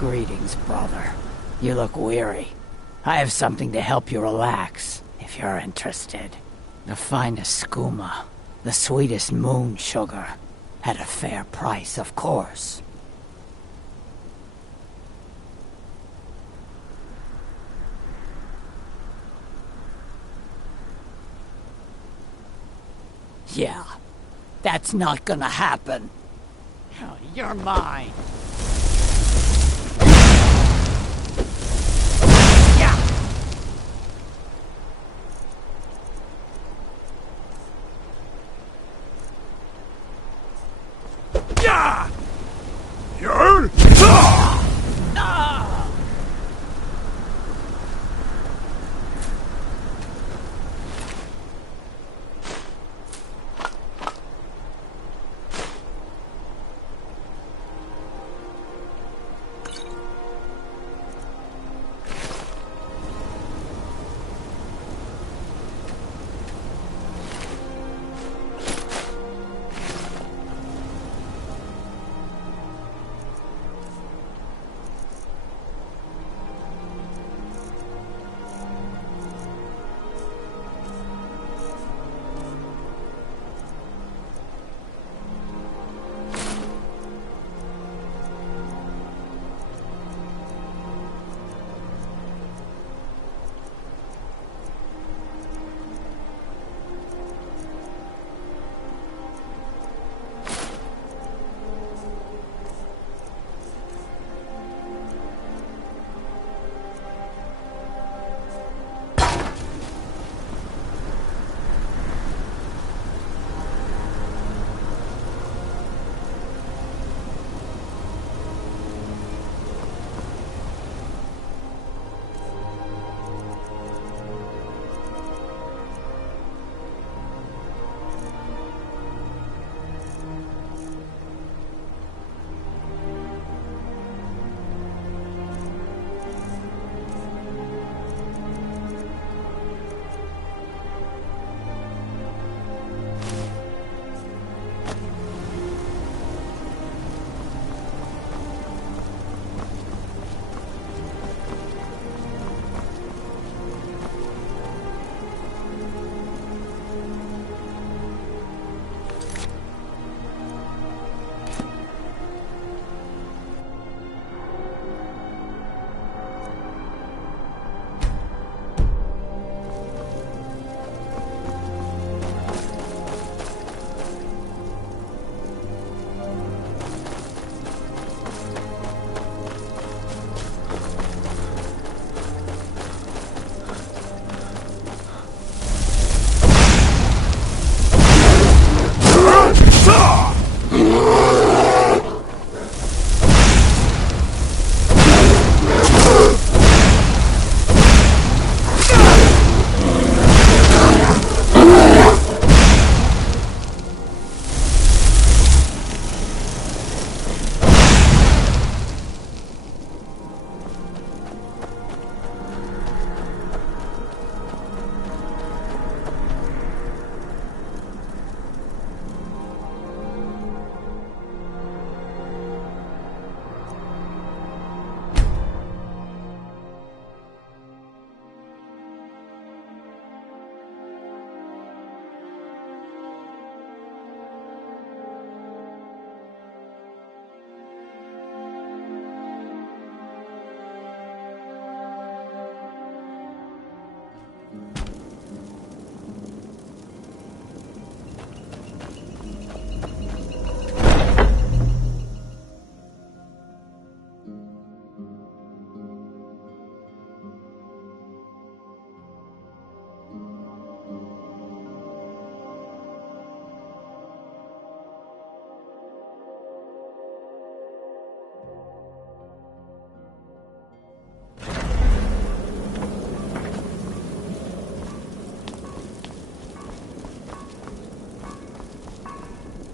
Greetings, brother. You look weary. I have something to help you relax, if you're interested. The finest skooma, the sweetest moon sugar, at a fair price, of course. Yeah, that's not gonna happen. Oh, you're mine.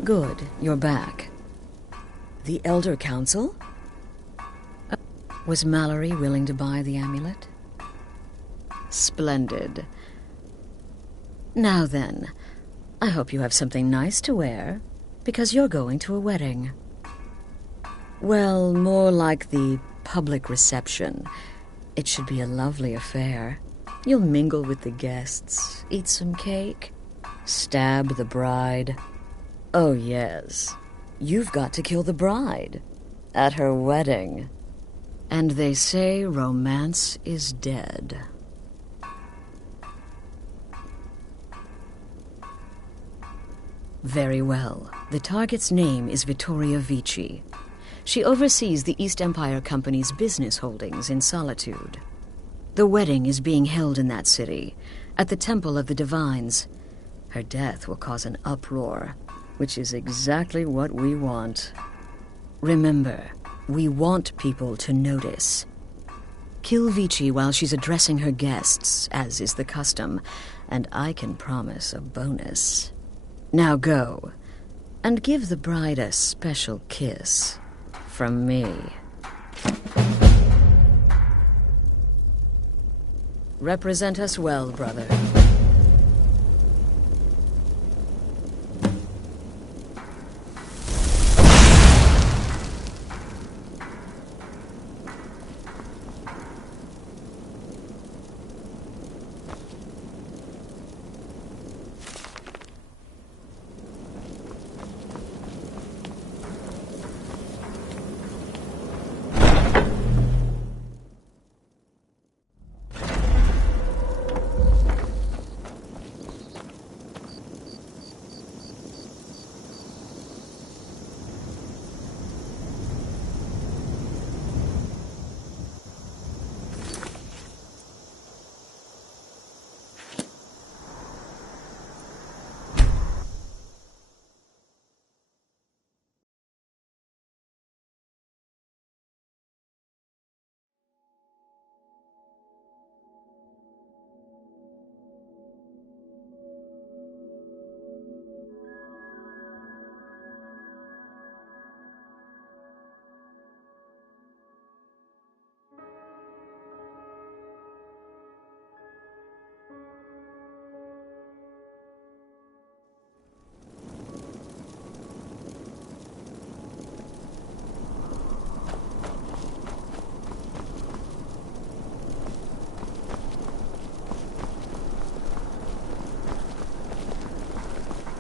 Good, you're back. The Elder Council? Was Mallory willing to buy the amulet? Splendid. Now then, I hope you have something nice to wear, because you're going to a wedding. Well, more like the public reception. It should be a lovely affair. You'll mingle with the guests, eat some cake, stab the bride. Oh, yes. You've got to kill the bride at her wedding. And they say romance is dead. Very well. The target's name is Vittoria Vici. She oversees the East Empire Company's business holdings in Solitude. The wedding is being held in that city, at the Temple of the Divines. Her death will cause an uproar, which is exactly what we want. Remember, we want people to notice. Kill Vici while she's addressing her guests, as is the custom, and I can promise a bonus. Now go, and give the bride a special kiss from me. Represent us well, brother.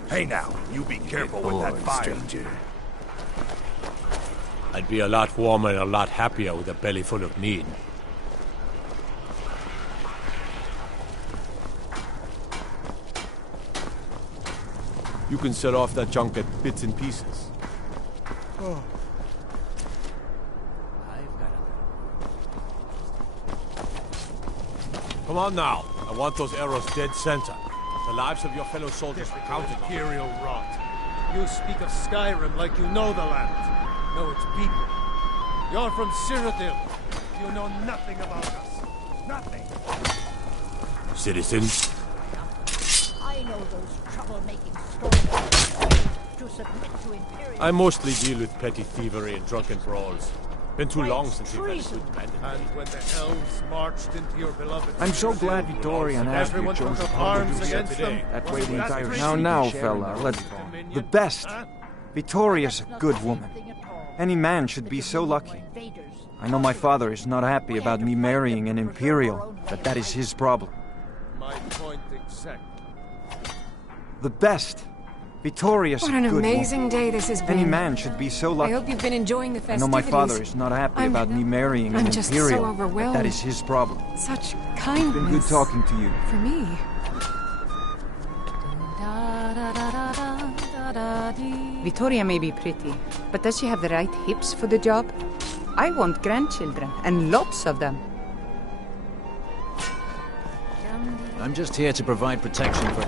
Hey now, you be careful with that fire. Stranger. I'd be a lot warmer and a lot happier with a belly full of meat. You can set off that junk at bits and pieces. Oh. Come on now. I want those arrows dead center. The lives of your fellow soldiers are counted. Imperial rot. You speak of Skyrim like you know the land. Know its people. You're from Cyrodiil. You know nothing about us. Nothing. Citizens? I know those troublemaking stories to submit to Imperial. I mostly deal with petty thievery and drunken brawls. Been too long since we've had a good bandit. And when the elves marched into your beloved... I'm so glad Vittoria and Ashley everyone chose took to up arms do against today. them. That way the That's entire pretty Now, sharing fella, our let's... dominion. The best. Huh? Victoria's a good woman. Any man should be so lucky. I know my father is not happy about me marrying an Imperial, but that is his problem. My point exact. The best. Victoria's a What an good amazing woman. day this has been. Any man should be so I lucky. hope you've been enjoying the I festivities. know my father is not happy about me marrying an I'm just so Imperial, but overwhelmed. that is his problem. Such kindness. Been good talking to you. For me. Vittoria may be pretty, but does she have the right hips for the job? I want grandchildren, and lots of them. I'm just here to provide protection for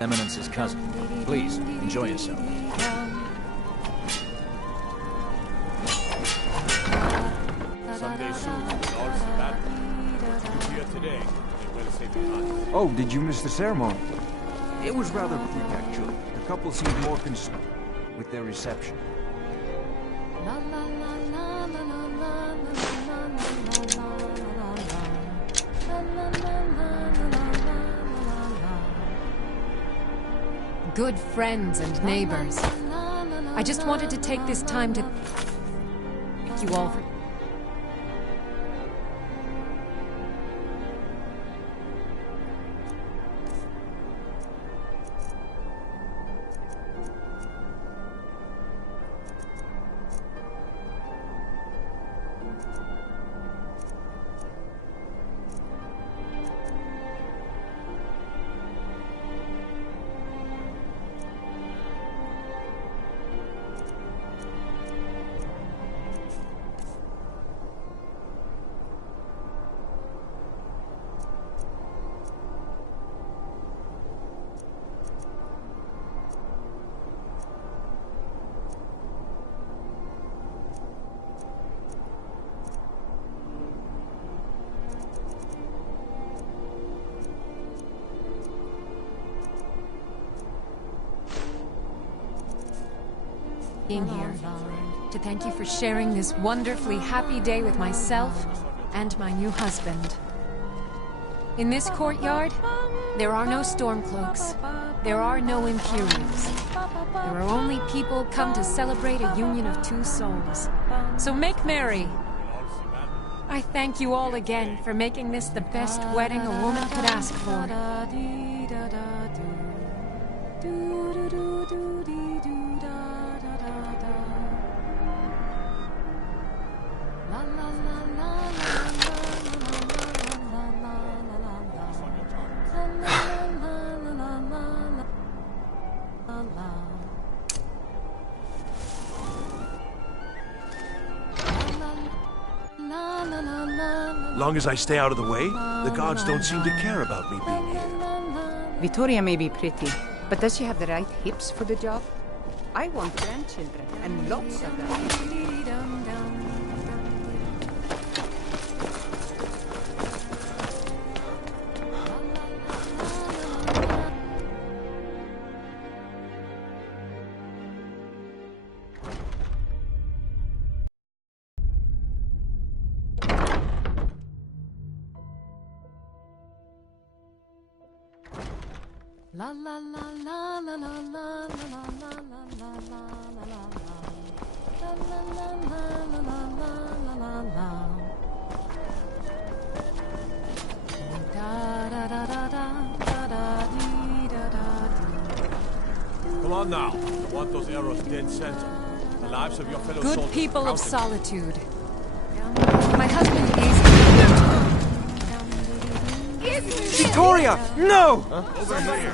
Eminence's cousin. Please, enjoy yourself. Someday soon, we'll all see that. You're here today. May well say behind. Oh, did you miss the ceremony? It was rather quick, actually. The couple seemed more concerned with their reception. Good friends and neighbors. I just wanted to take this time to thank you all for... being here to thank you for sharing this wonderfully happy day with myself and my new husband. In this courtyard, there are no Stormcloaks. There are no Imperials. There are only people come to celebrate a union of two souls. So make merry. I thank you all again for making this the best wedding a woman could ask for. Long as I stay out of the way, the gods don't seem to care about me being here. Vittoria may be pretty, but does she have the right hips for the job? I want grandchildren, and lots of them. La la la la la la la la la la la Come on now. I want those arrows dead center. The lives of your fellow soldiers. Good people of counted. Solitude. My husband is... Victoria! No! Over here.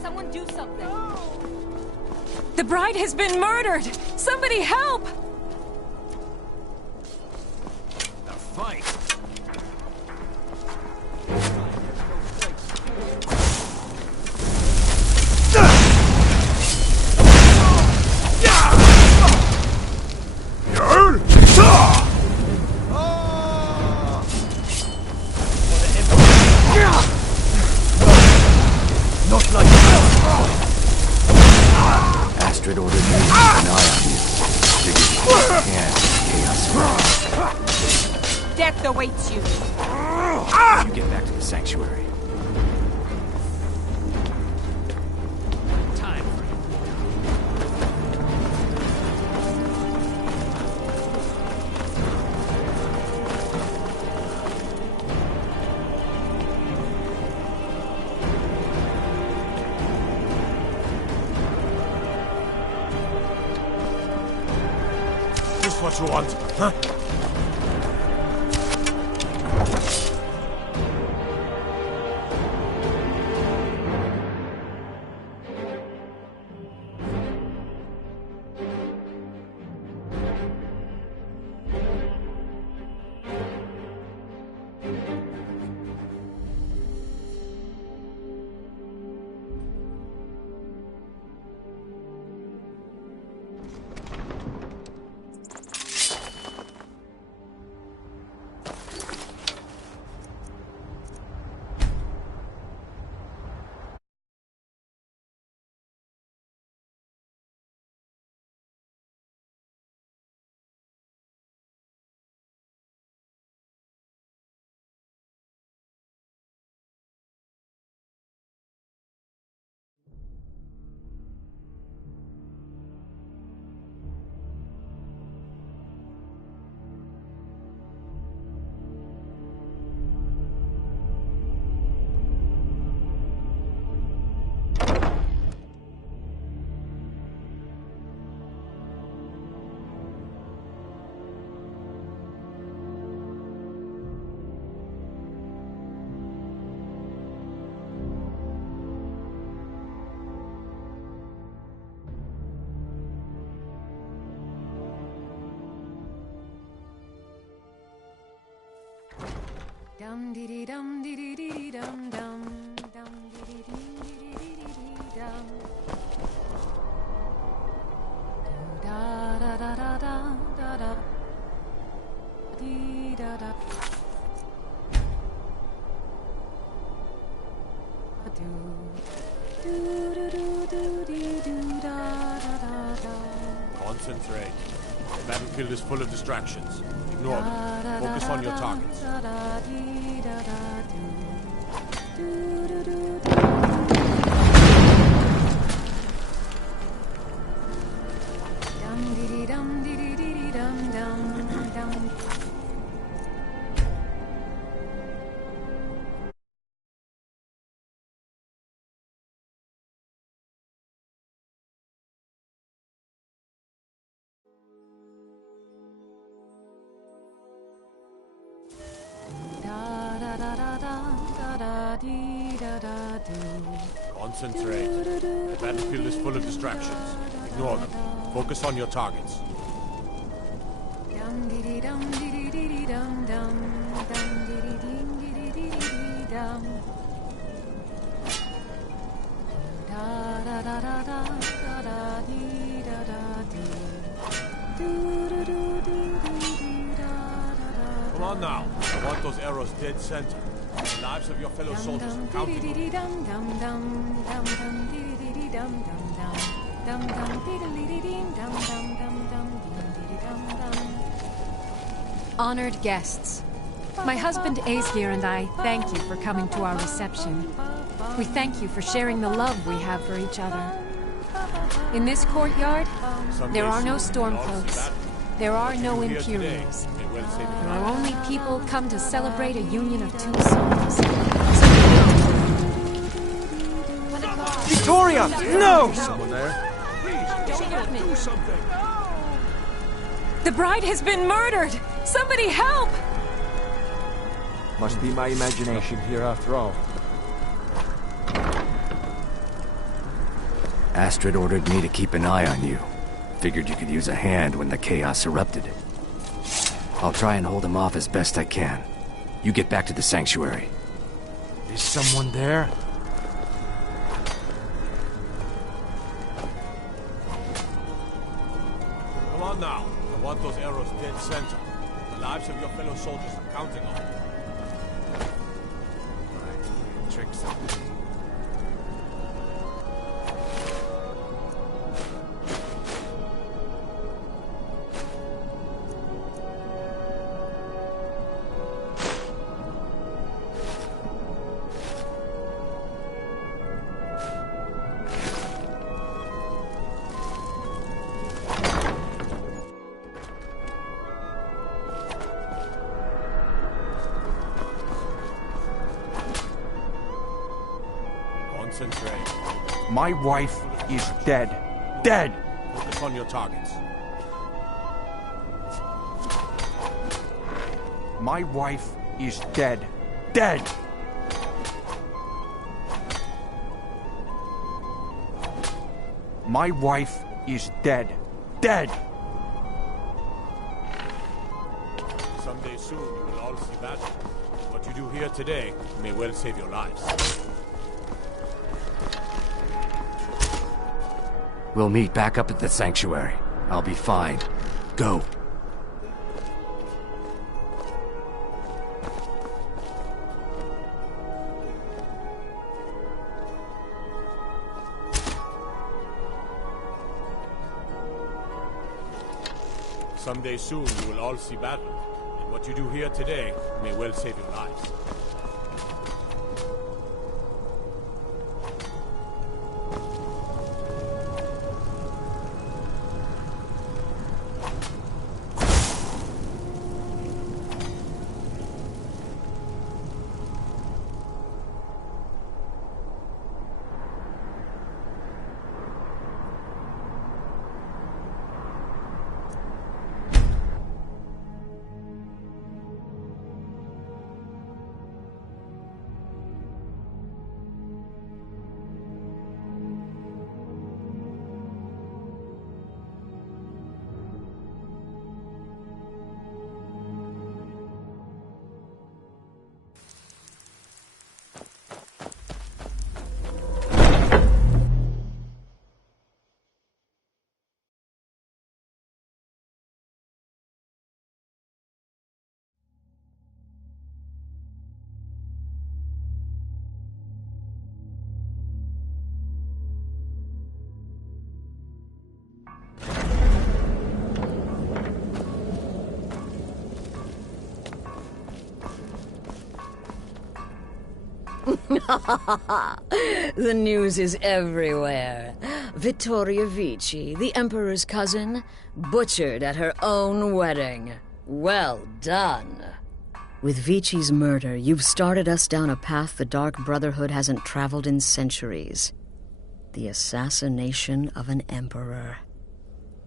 Someone do something. The bride has been murdered! Somebody help! The fight! Not like that! Astrid ordered me to keep an eye on you. Figured you can't. Chaos. Death awaits you. You get back to the sanctuary. Time for it. Just what you want, huh? Dum dee dee dum dee dee dee dum dum dum dee dee dee dee dee dum. Da da da da da da da. Dee da da. Do do do do dee do da da da da. Concentrate. The battlefield is full of distractions. Ignore them. Focus on your targets. Concentrate. The battlefield is full of distractions. Ignore them. Focus on your targets. Come on now. I want those arrows dead center. The lives of your fellow soldiers are counting Honored guests, my husband Aesir and I thank you for coming to our reception. We thank you for sharing the love we have for each other. In this courtyard, there are no stormcloaks. There are no Imperials. There are only people come to celebrate a union of two souls. Victoria! No! Someone there? Please, someone do something! The bride has been murdered! Somebody help! Must be my imagination here after all. Astrid ordered me to keep an eye on you. Figured you could use a hand when the chaos erupted. I'll try and hold him off as best I can. You get back to the sanctuary. Is someone there? Come on now. I want those arrows dead center. The lives of your fellow soldiers are counting on it. Right. Trick something. Concentrate. My wife is dead. Dead! Focus on your targets. My wife is dead. Dead! My wife is dead. Dead! Someday soon you will all see battle. What you do here today may well save your lives. We'll meet back up at the sanctuary. I'll be fine. Go. Someday soon you will all see battle. And what you do here today may well save your lives. The news is everywhere. Vittoria Vici, the Emperor's cousin, butchered at her own wedding. Well done. With Vici's murder, you've started us down a path the Dark Brotherhood hasn't traveled in centuries. The assassination of an emperor.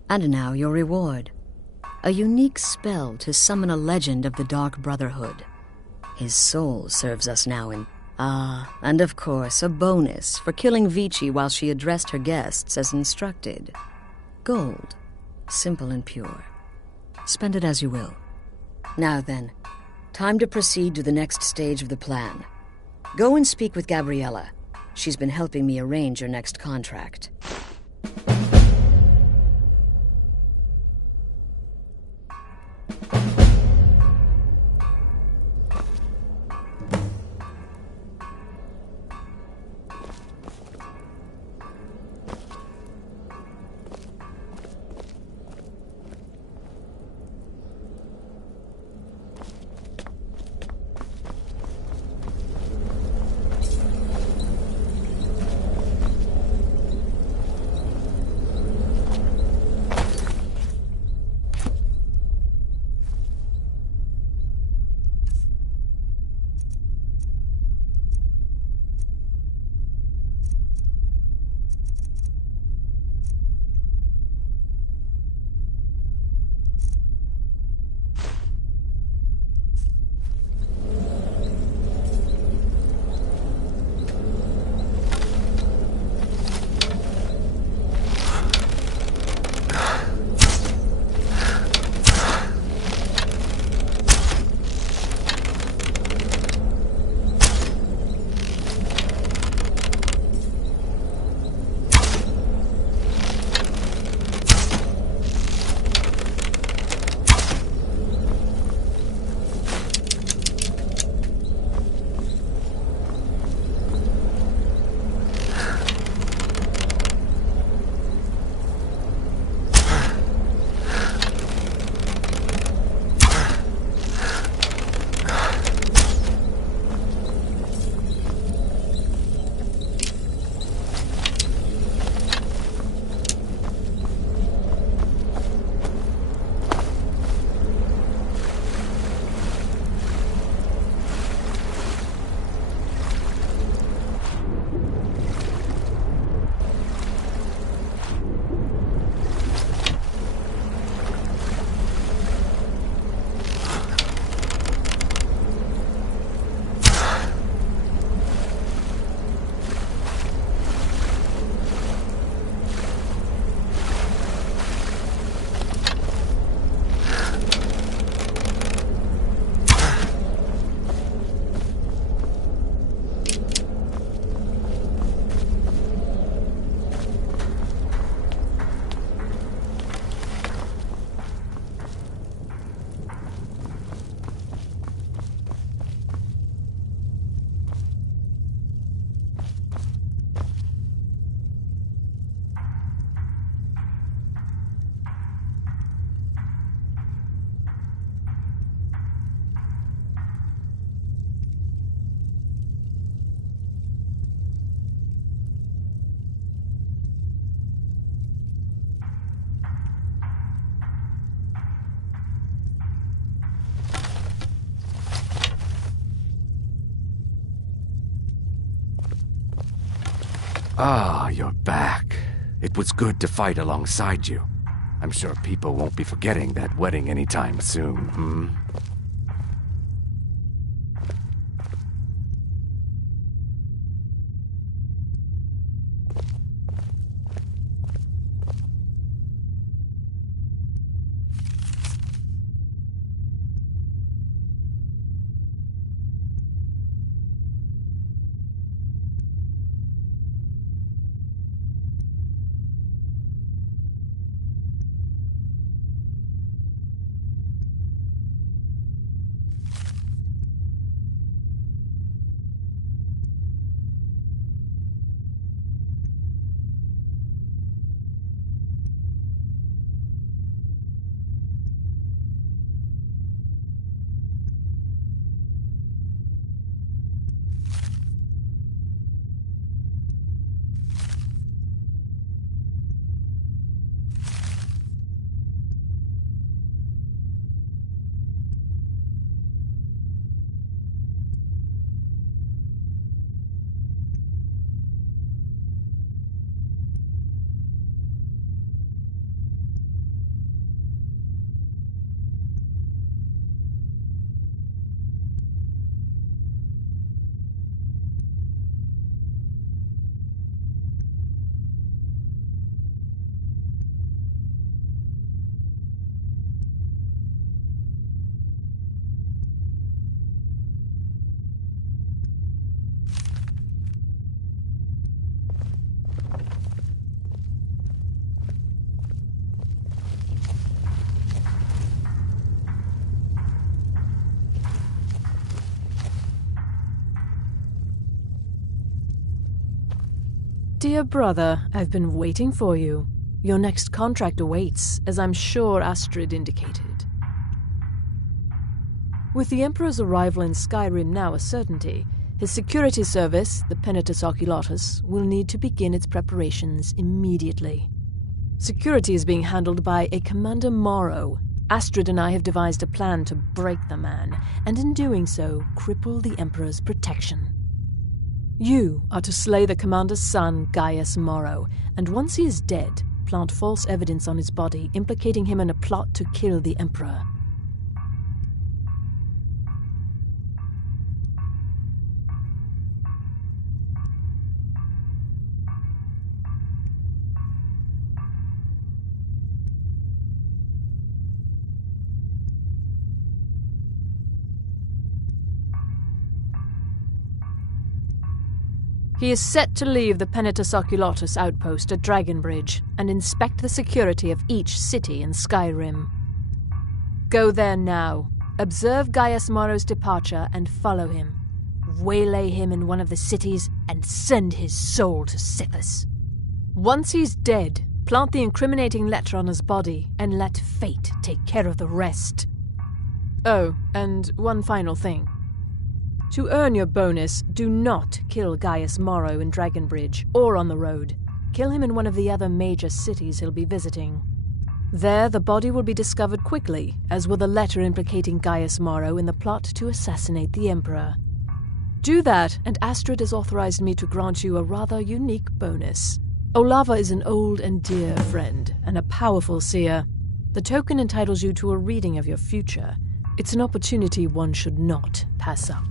And now your reward. A unique spell to summon a legend of the Dark Brotherhood. His soul serves us now in... and of course, a bonus for killing Vici while she addressed her guests as instructed. Gold. Simple and pure. Spend it as you will. Now then, time to proceed to the next stage of the plan. Go and speak with Gabriella. She's been helping me arrange your next contract. Ah, you're back. It was good to fight alongside you. I'm sure people won't be forgetting that wedding anytime soon, hmm? Dear brother, I've been waiting for you. Your next contract awaits, as I'm sure Astrid indicated. With the Emperor's arrival in Skyrim now a certainty, his security service, the Penitus Oculatus, will need to begin its preparations immediately. Security is being handled by a Commander Morrow. Astrid and I have devised a plan to break the man, and in doing so, cripple the Emperor's protection. You are to slay the Commander's son, Gaius Morrow, and once he is dead, plant false evidence on his body implicating him in a plot to kill the Emperor. He is set to leave the Penitus Oculatus outpost at Dragonbridge and inspect the security of each city in Skyrim. Go there now, observe Gaius Morrow's departure and follow him. Waylay him in one of the cities and send his soul to Sithis. Once he's dead, plant the incriminating letter on his body and let fate take care of the rest. Oh, and one final thing. To earn your bonus, do not kill Gaius Morrow in Dragonbridge or on the road. Kill him in one of the other major cities he'll be visiting. There, the body will be discovered quickly, as will the letter implicating Gaius Morrow in the plot to assassinate the Emperor. Do that, and Astrid has authorized me to grant you a rather unique bonus. Olava is an old and dear friend, and a powerful seer. The token entitles you to a reading of your future. It's an opportunity one should not pass up.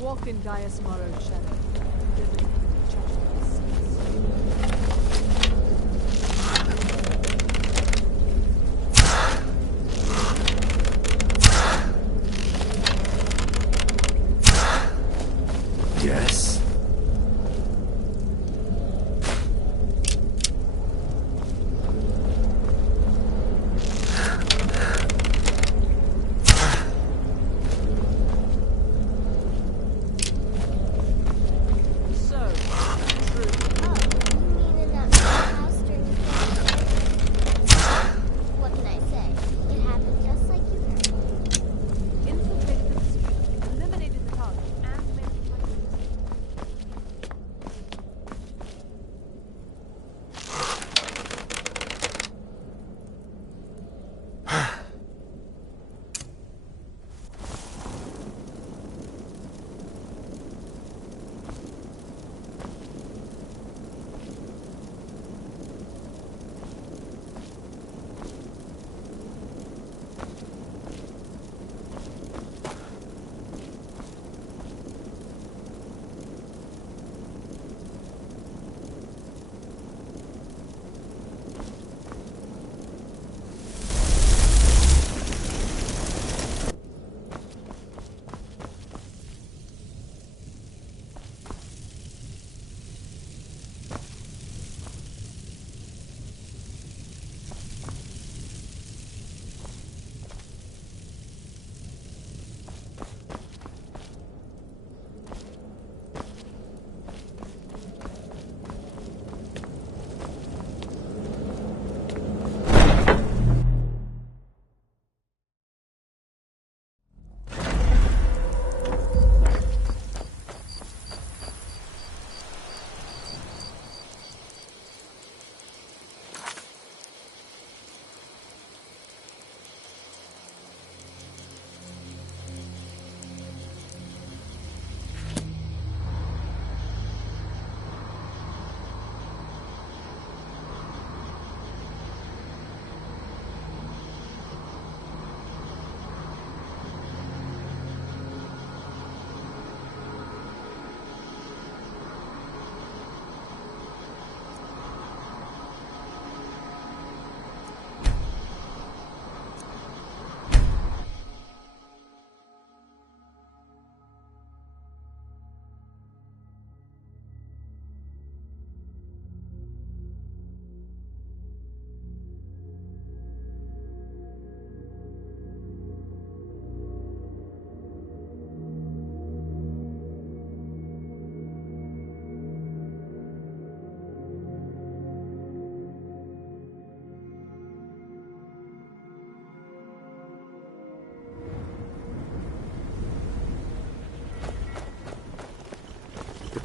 Walk in Gaius Morrow's shadow. Yes. So,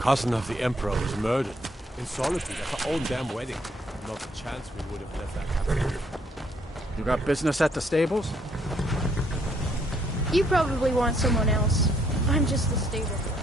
cousin of the Emperor was murdered in solitude at our own damn wedding. Not a chance we would have let that happen. You got business at the stables? You probably want someone else. I'm just the stable boy.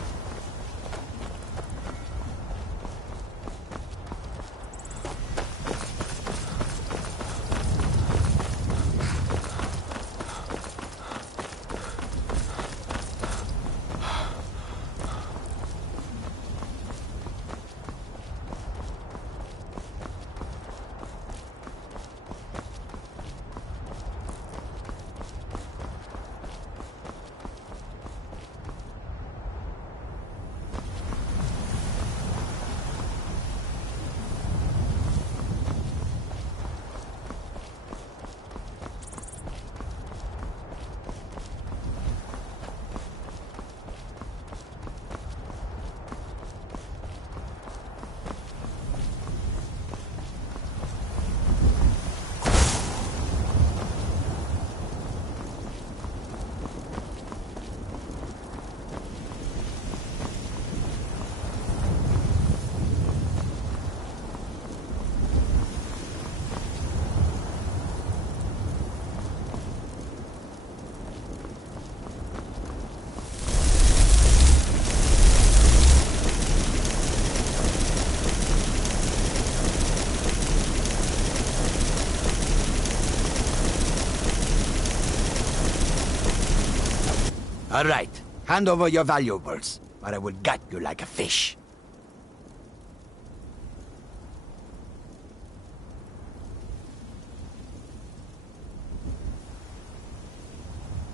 All right, hand over your valuables, or I will gut you like a fish.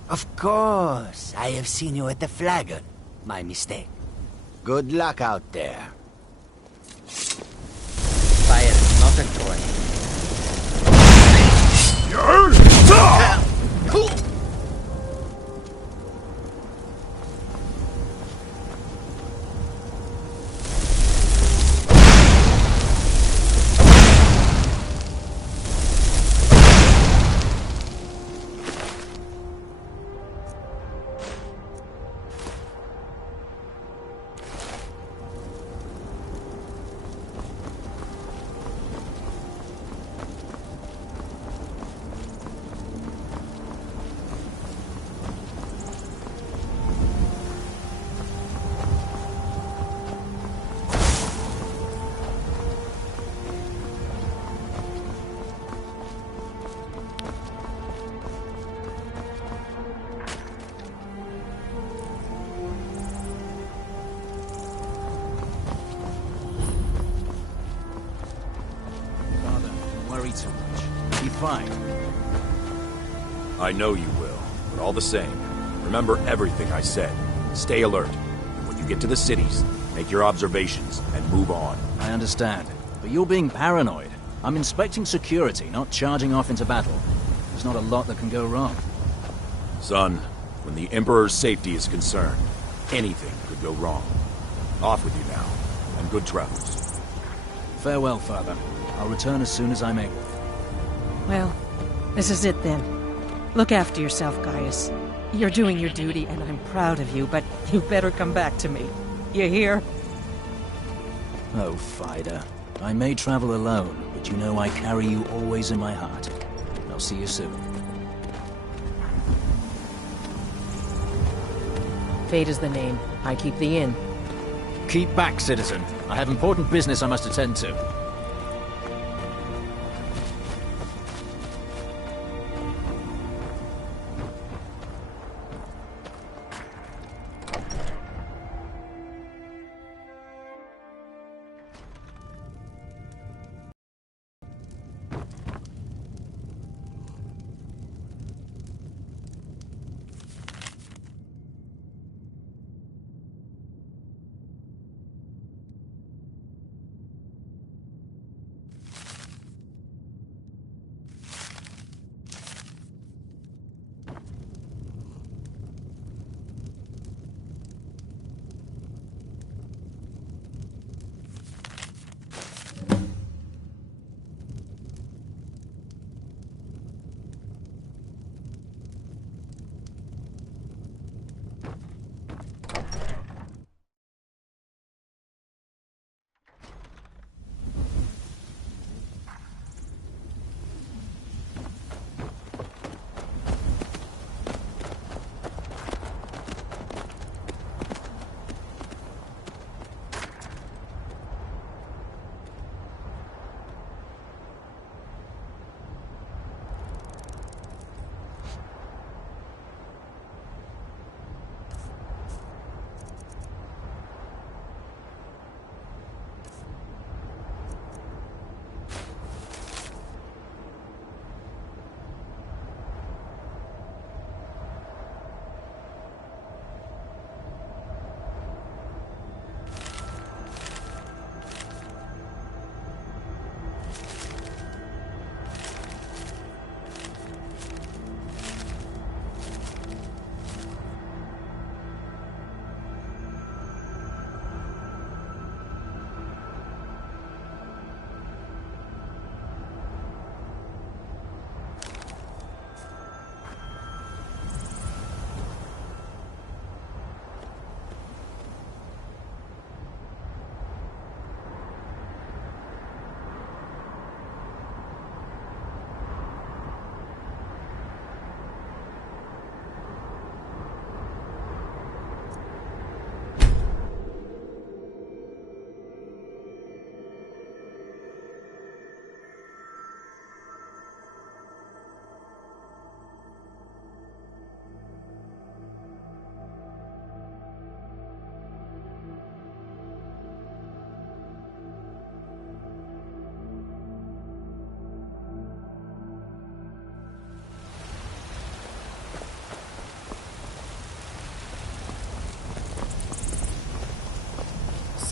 Of course, I have seen you at the Flagon. My mistake. Good luck out there. Fire is not a toy. Too much. Be fine. I know you will, but all the same, remember everything I said. Stay alert. When you get to the cities, make your observations and move on. I understand, but you're being paranoid. I'm inspecting security, not charging off into battle. There's not a lot that can go wrong. Son, when the Emperor's safety is concerned, anything could go wrong. Off with you now, and good travels. Farewell, Father. I'll return as soon as I'm able. Well, this is it then. Look after yourself, Gaius. You're doing your duty, and I'm proud of you, but you better come back to me. You hear? Oh, Fida. I may travel alone, but you know I carry you always in my heart. I'll see you soon. Fate is the name. I keep the inn. Keep back, citizen. I have important business I must attend to.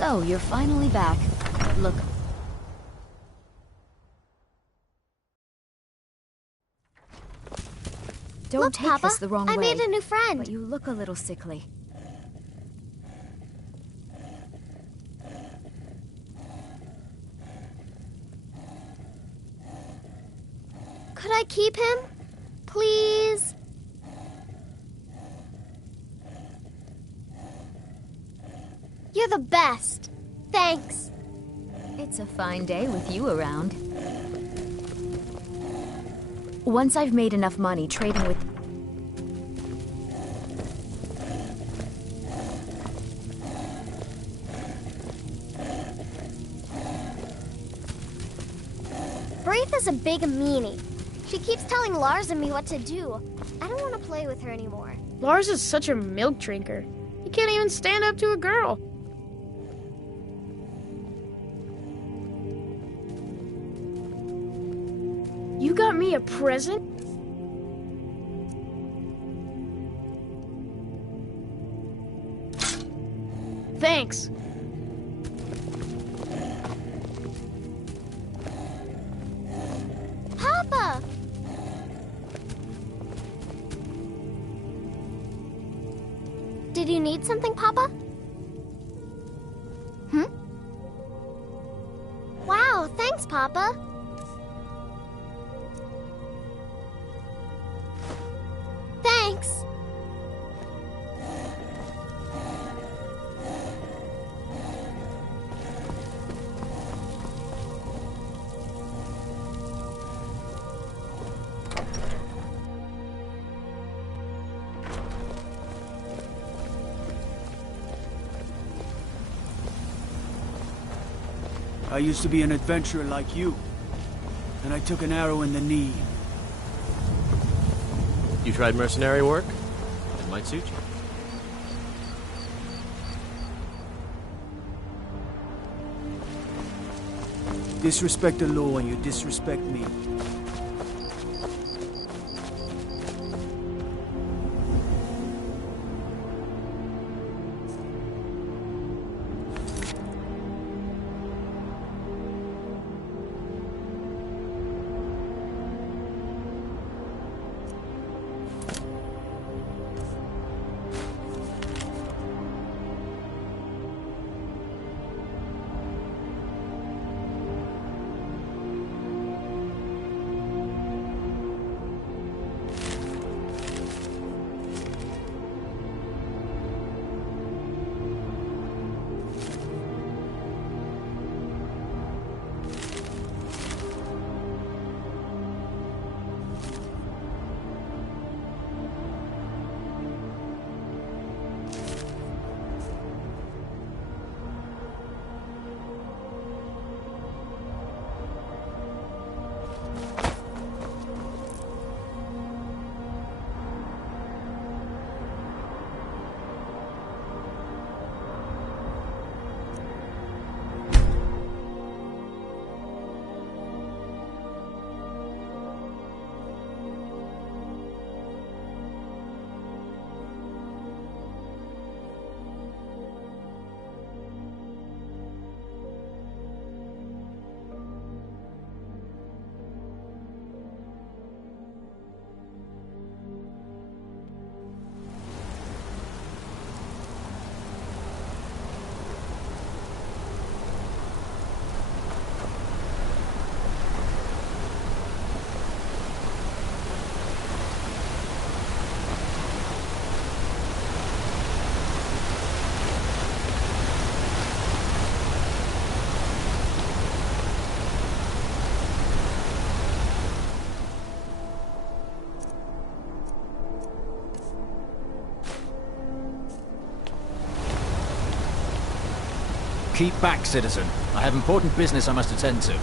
So, you're finally back. Look... Don't Look, take Papa, this the wrong way. I made a new friend. But you look a little sickly. Could I keep him? Please? You're the best. Thanks. It's a fine day with you around. Once I've made enough money trading with... Braith is a big meanie. She keeps telling Lars and me what to do. I don't want to play with her anymore. Lars is such a milk drinker. He can't even stand up to a girl. You got me a present? Thanks. Papa! Did you need something, Papa? Wow, thanks, Papa. Thanks. I used to be an adventurer like you. And I took an arrow in the knee. You tried mercenary work? It might suit you. Disrespect the law and you disrespect me. Keep back, citizen. I have important business I must attend to.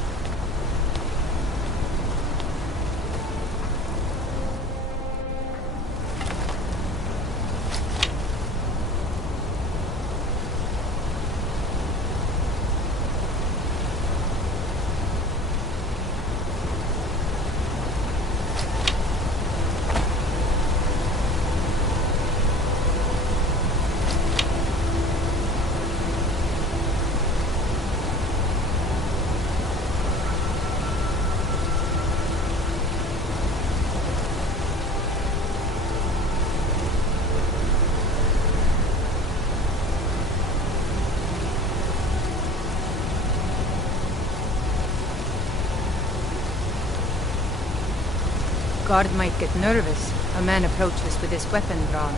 guard might get nervous. A man approaches with his weapon drawn.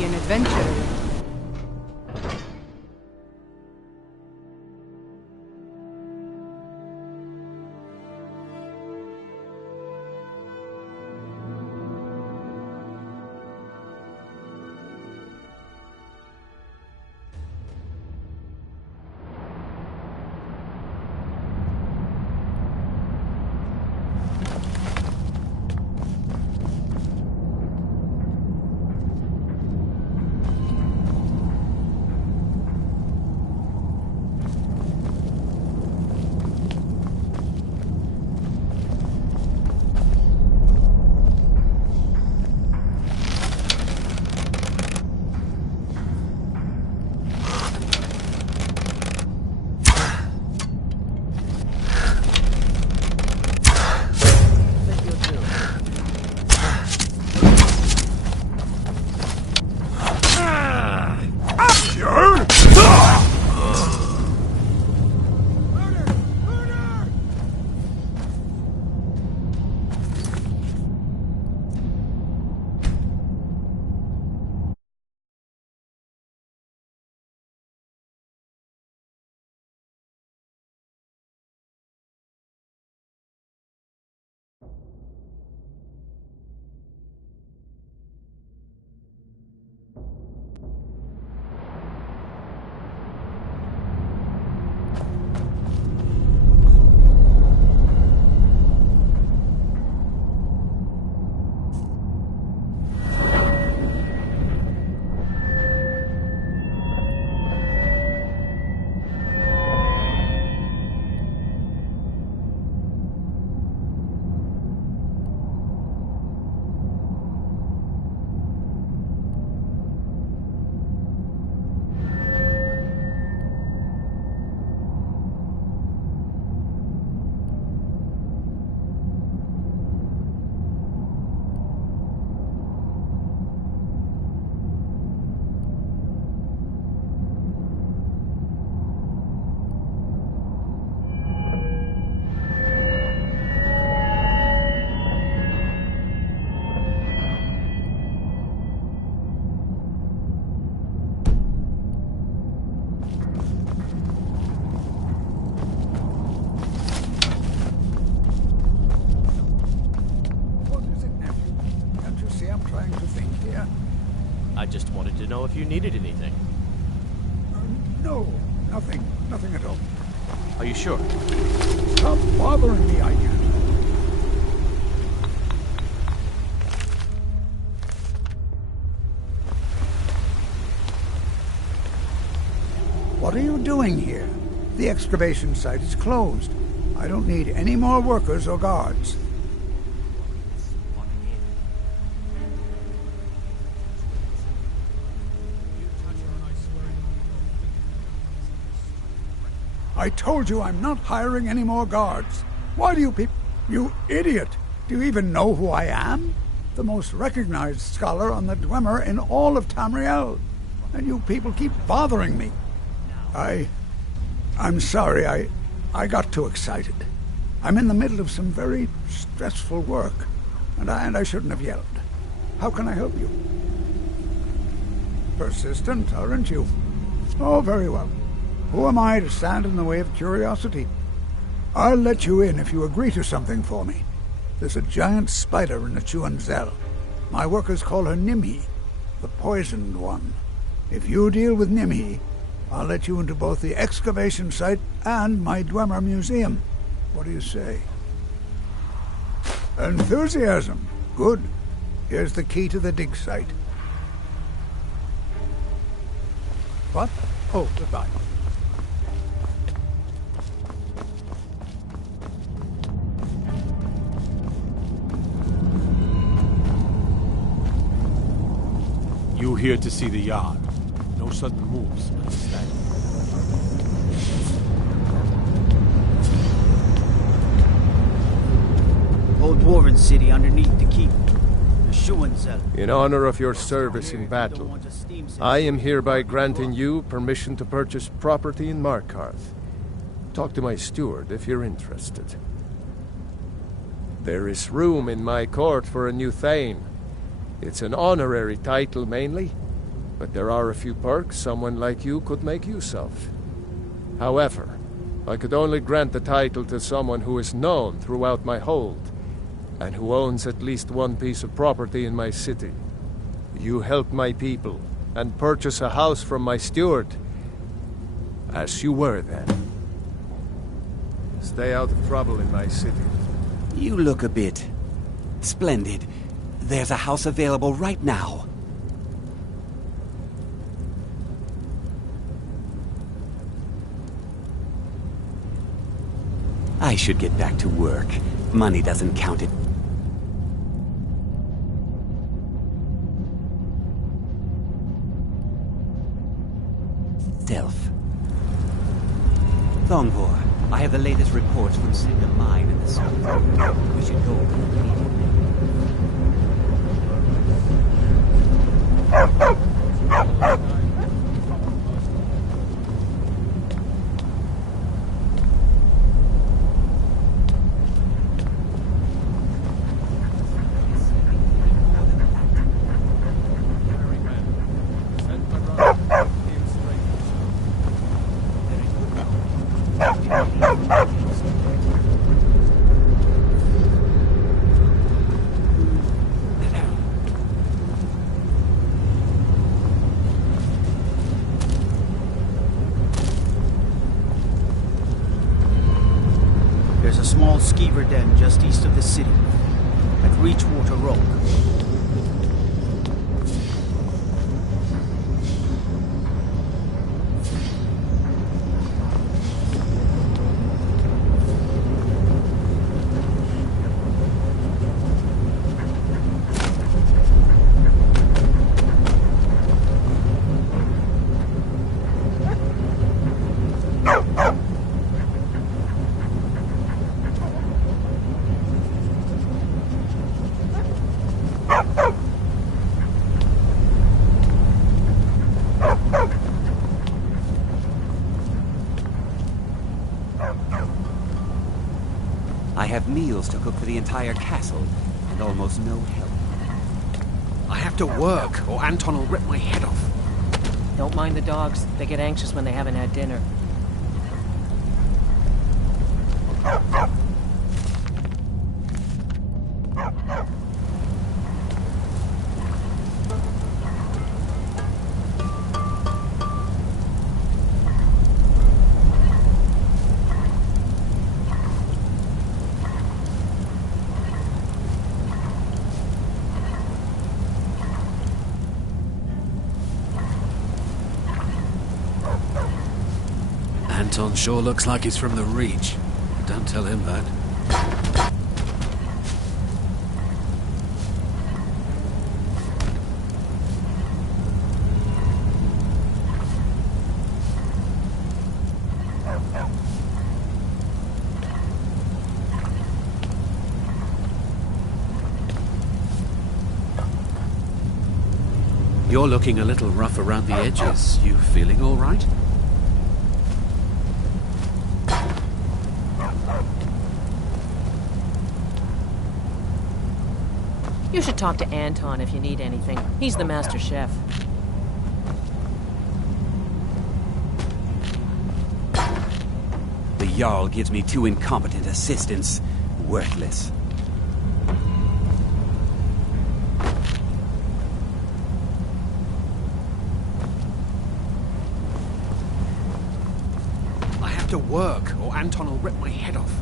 An adventurer. I just wanted to know if you needed anything. No, nothing at all. Are you sure? Stop bothering me, I can't. What are you doing here? The excavation site is closed. I don't need any more workers or guards. I told you I'm not hiring any more guards. Why do you people... You idiot! Do you even know who I am? The most recognized scholar on the Dwemer in all of Tamriel. And you people keep bothering me. I'm sorry, I got too excited. I'm in the middle of some very stressful work, and I shouldn't have yelled. How can I help you? Persistent, aren't you? Oh, very well. Who am I to stand in the way of curiosity? I'll let you in if you agree to something for me. There's a giant spider in the Chuanzel. My workers call her Nimhi, the poisoned one. If you deal with Nimhi, I'll let you into both the excavation site and my Dwemer museum. What do you say? Enthusiasm. Good. Here's the key to the dig site. What? Oh, goodbye. You here to see the yard. No sudden moves, understand? Old dwarven city underneath the keep. The shoeing cell. In honor of your service in battle, I am hereby granting you permission to purchase property in Markarth. Talk to my steward if you're interested. There is room in my court for a new thane. It's an honorary title mainly, but there are a few perks someone like you could make use of. However, I could only grant the title to someone who is known throughout my hold, and who owns at least one piece of property in my city. You help my people, and purchase a house from my steward, as you were then. Stay out of trouble in my city. You look a bit splendid. There's a house available right now. I should get back to work. Money doesn't count it. Self. Thongvor, I have the latest reports from Singa Mine in the south. We should go immediately. There's a small skeever den just east of the city, at Reachwater Rock. I have meals to cook for the entire castle, and almost no help. I have to work, or Anton will rip my head off. Don't mind the dogs. They get anxious when they haven't had dinner. Anton sure looks like he's from the Reach. Don't tell him that. You're looking a little rough around the edges. You feeling all right? You should talk to Anton if you need anything. He's the master chef. The Jarl gives me 2 incompetent assistants. Worthless. I have to work, or Anton will rip my head off.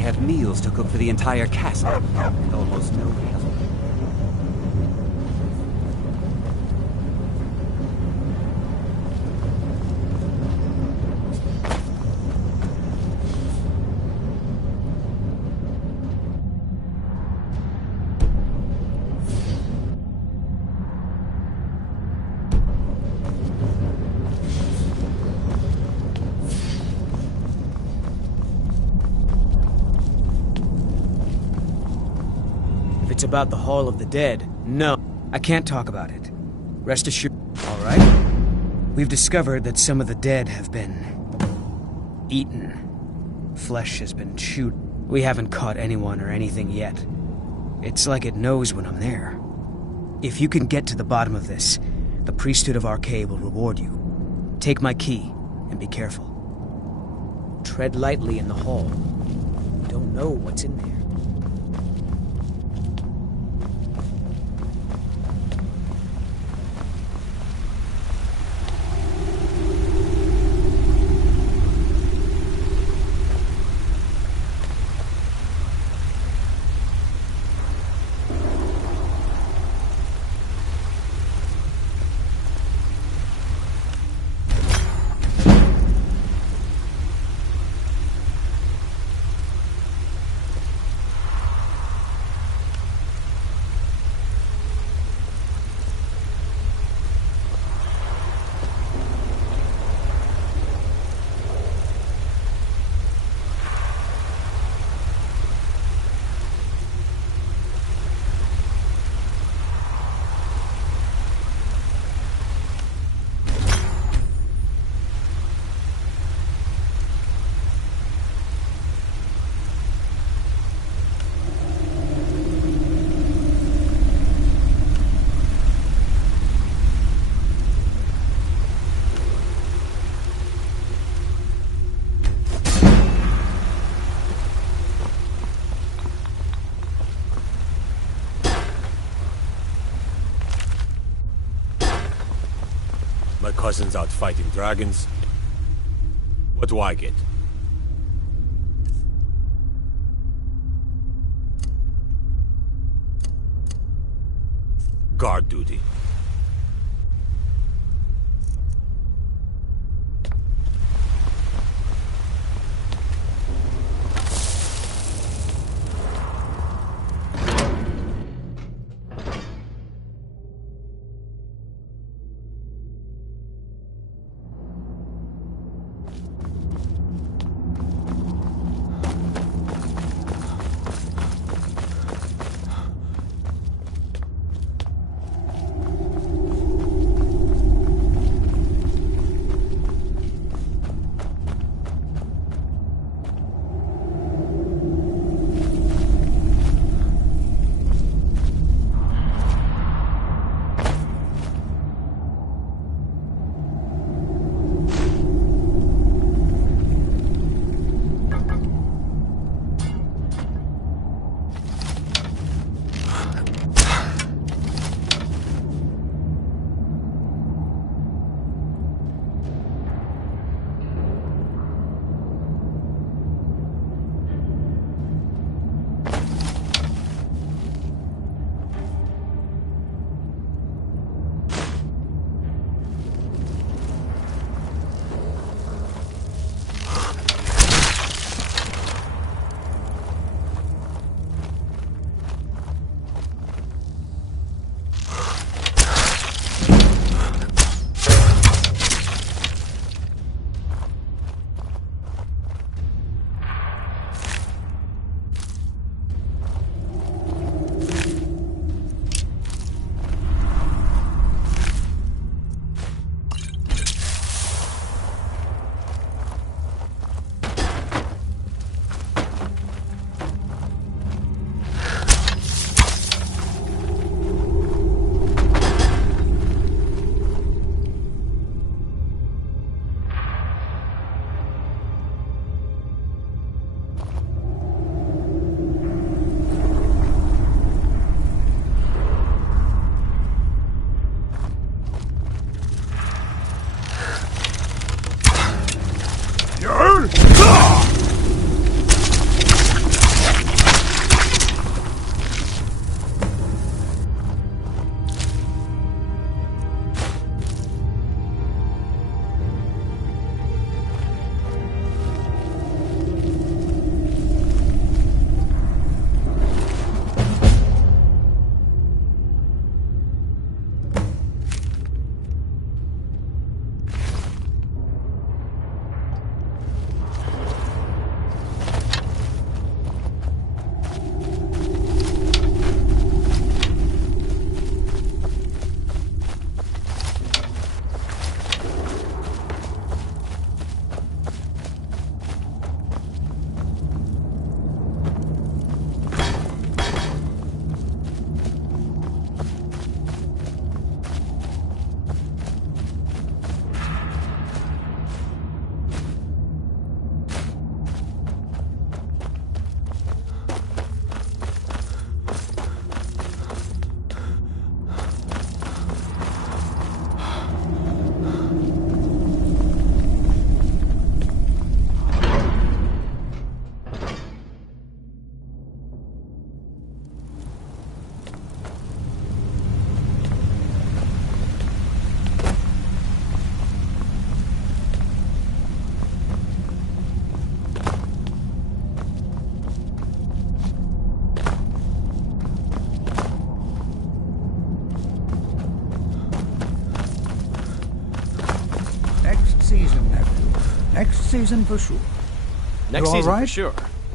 have meals to cook for the entire castle, and almost no help. It's about the Hall of the Dead. No, I can't talk about it. Rest assured. All right? We've discovered that some of the dead have been eaten. Flesh has been chewed. We haven't caught anyone or anything yet. It's like it knows when I'm there. If you can get to the bottom of this, the priesthood of Arcade will reward you. Take my key and be careful. Tread lightly in the hall. You don't know what's in there. My cousin's out fighting dragons. What do I get? Guard duty. Next season for sure. Next you all season right? for sure.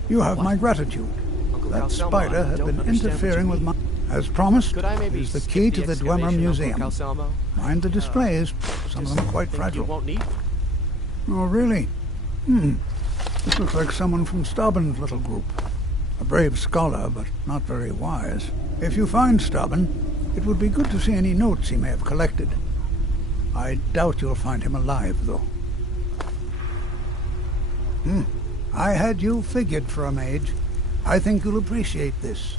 You have my gratitude. Uncle That Calcelmo, spider I had don't been understand interfering what you with mean. my... As promised, Could I maybe here's the skip key to the Dwemer excavation, Museum. Uncle Calcelmo? Mind the displays. Some of them quite Think fragile. you won't need? Oh, really? This looks like someone from Stauben's little group. A brave scholar, but not very wise. If you find Stauben, it would be good to see any notes he may have collected. I doubt you'll find him alive, though. I had you figured for a mage. I think you'll appreciate this.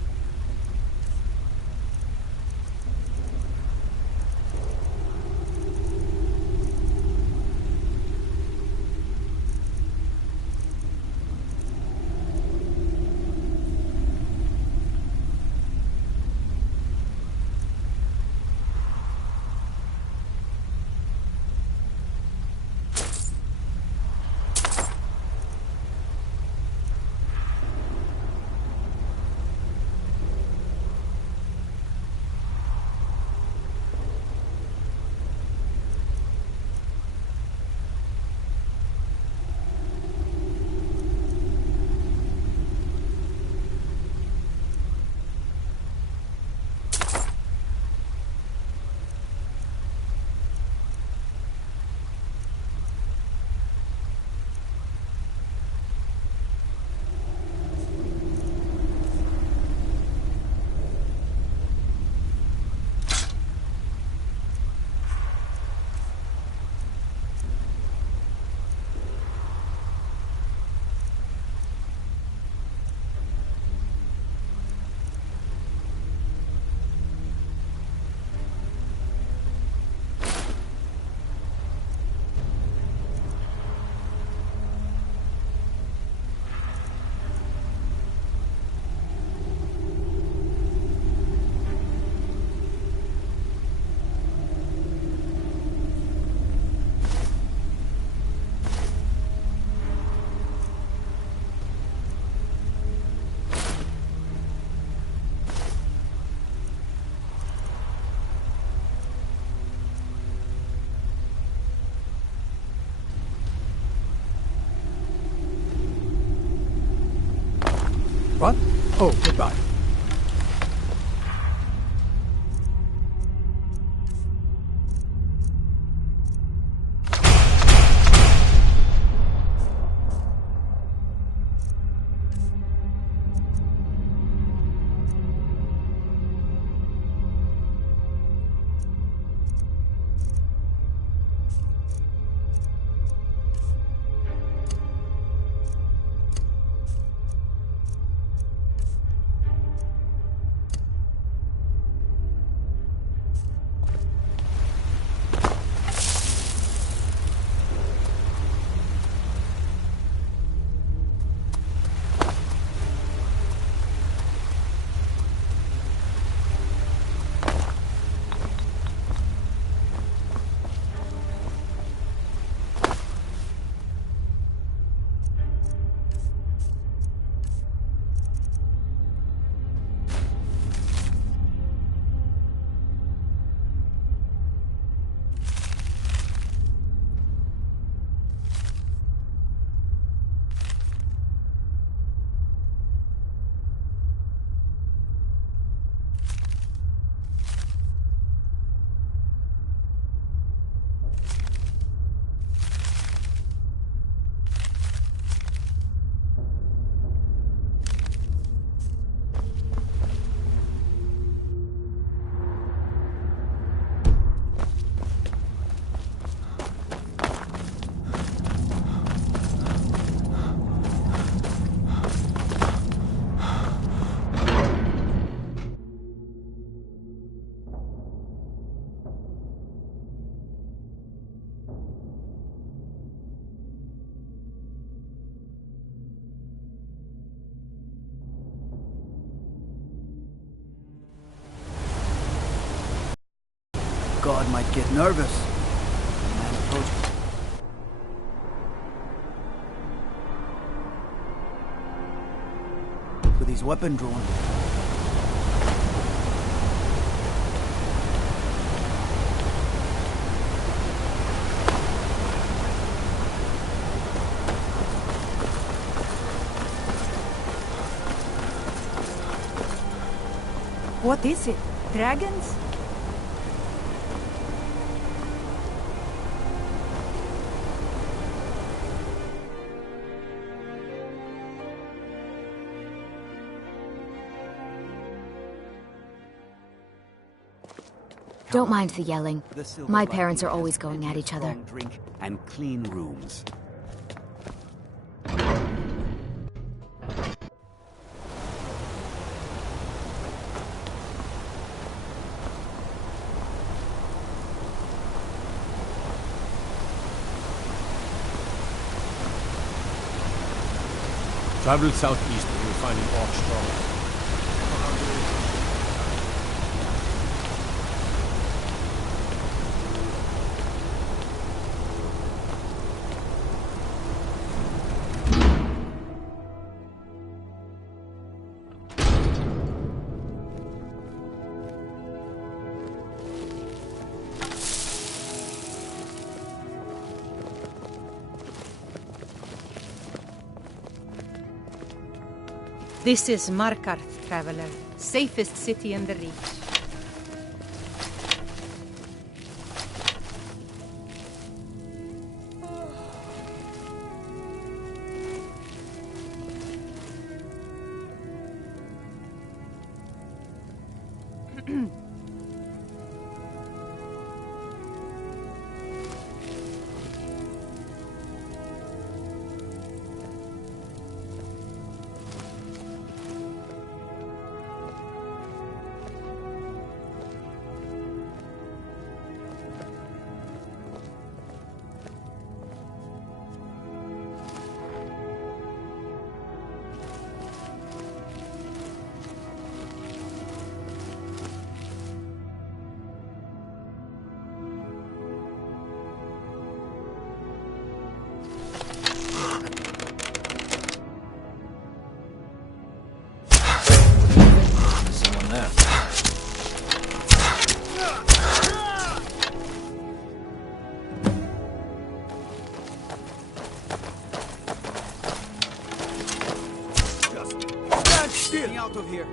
What? Oh, goodbye. God might get nervous. The man approached. With his weapon drawn. What is it? Dragons? Don't mind the yelling. The Silver My Black parents are King has always going plenty at of each other. strong drink and clean rooms. Travel southeast and you'll find an orc stronghold. This is Markarth, traveler. Safest city in the Reach. Someone there. Stand still! Get out of here!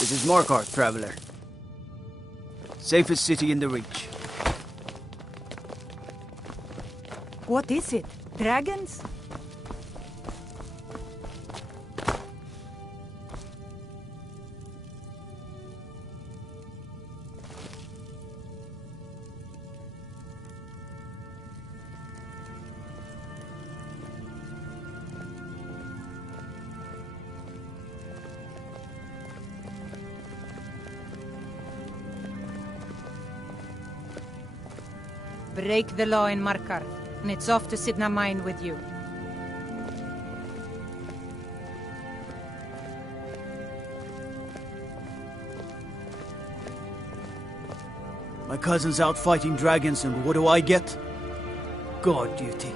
This is Markarth, traveler. Safest city in the Reach. What is it? Dragons? Break the law in Markarth, and it's off to Sidna Mine with you. My cousin's out fighting dragons, and what do I get? Guard duty.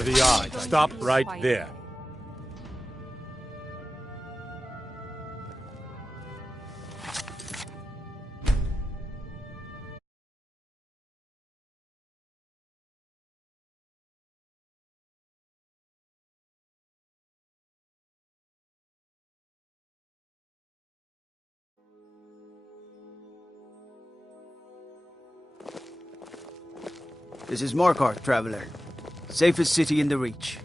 the eye. Stop right there. This is Markarth, traveler. Safest city in the Reach.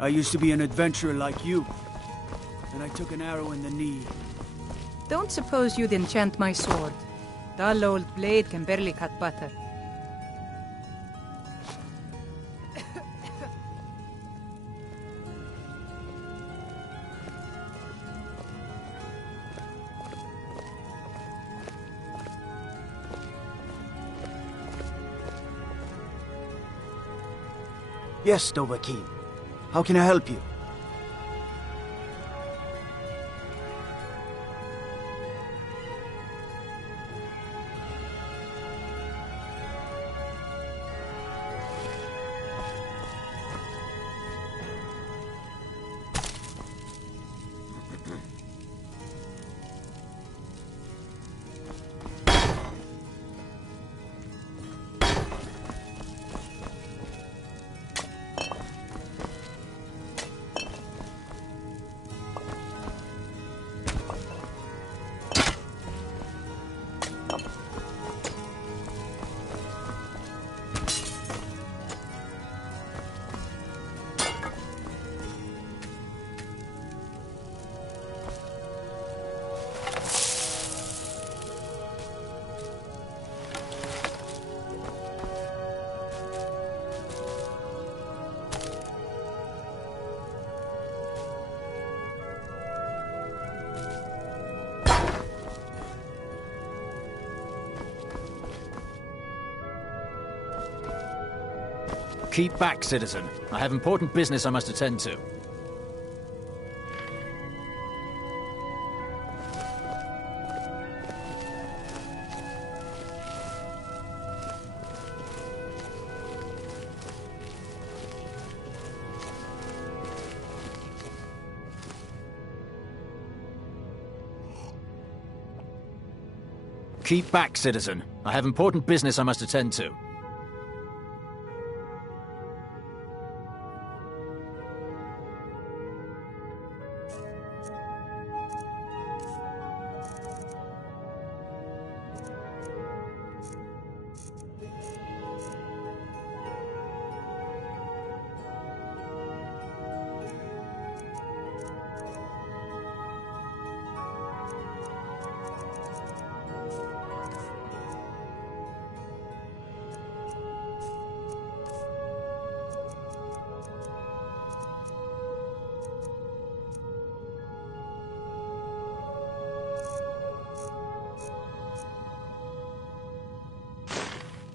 I used to be an adventurer like you, and I took an arrow in the knee. Don't suppose you'd enchant my sword. Dull old blade can barely cut butter. Yes, Dovahkiin. How can I help you? Keep back, citizen. I have important business I must attend to. Keep back, citizen. I have important business I must attend to.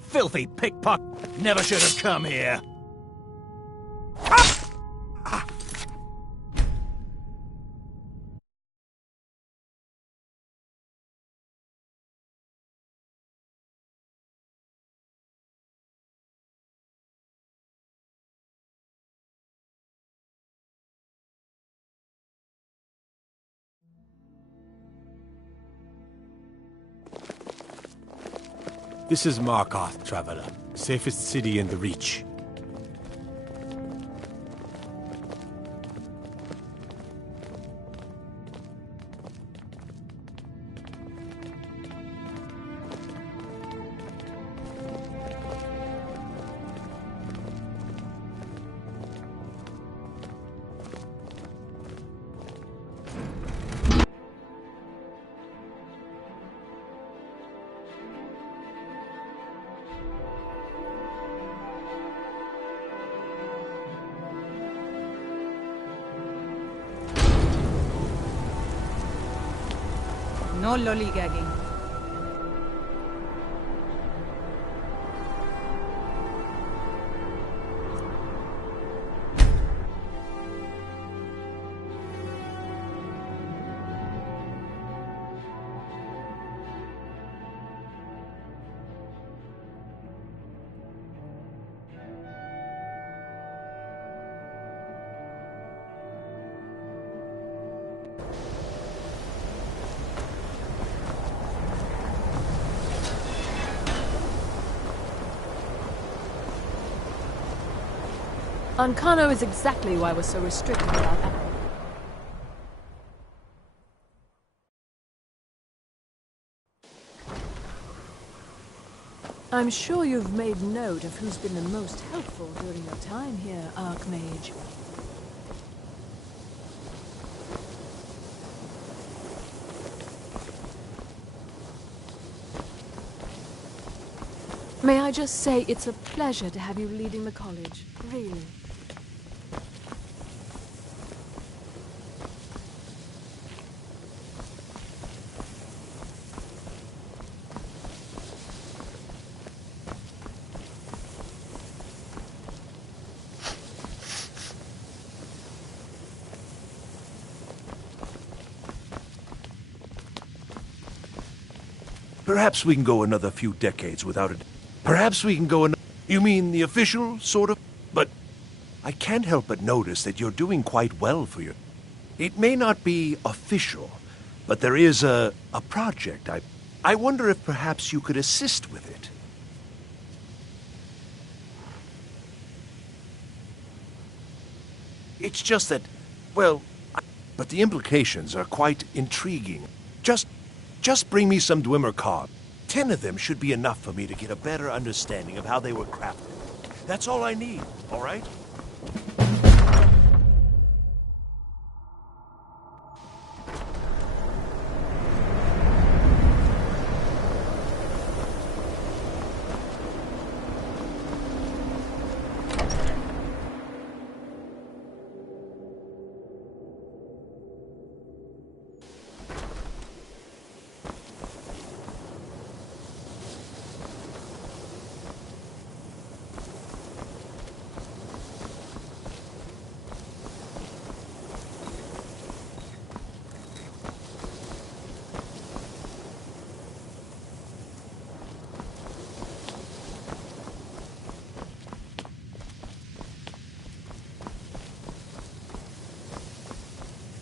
Filthy pickpocket! Never should have come here! This is Markarth, traveler. Safest city in the Reach. No lollygagging. Ancano is exactly why we're so restricted about that. I'm sure you've made note of who's been the most helpful during your time here, Archmage. May I just say it's a pleasure to have you leading the college, really. Perhaps we can go another few decades without it. Perhaps we can go You mean the official, sort of? But I can't help but notice that you're doing quite well for your... It may not be official, but there is a project. I wonder if perhaps you could assist with it. It's just that, well, but the implications are quite intriguing. Just bring me some Dwemer cards. 10 of them should be enough for me to get a better understanding of how they were crafted. That's all I need, all right?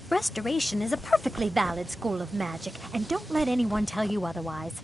Restoration is a perfectly valid school of magic, and don't let anyone tell you otherwise.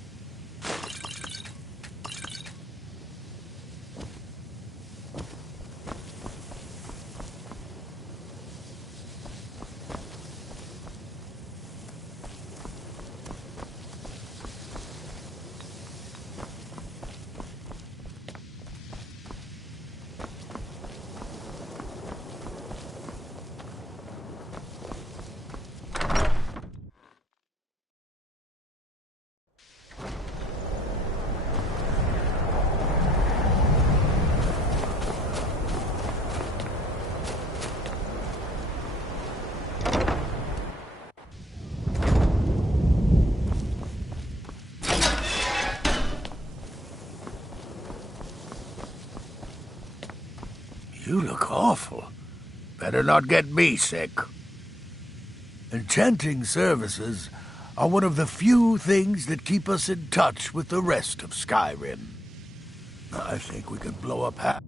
You look awful. Better not get me sick. Enchanting services are one of the few things that keep us in touch with the rest of Skyrim. I think we could blow up half.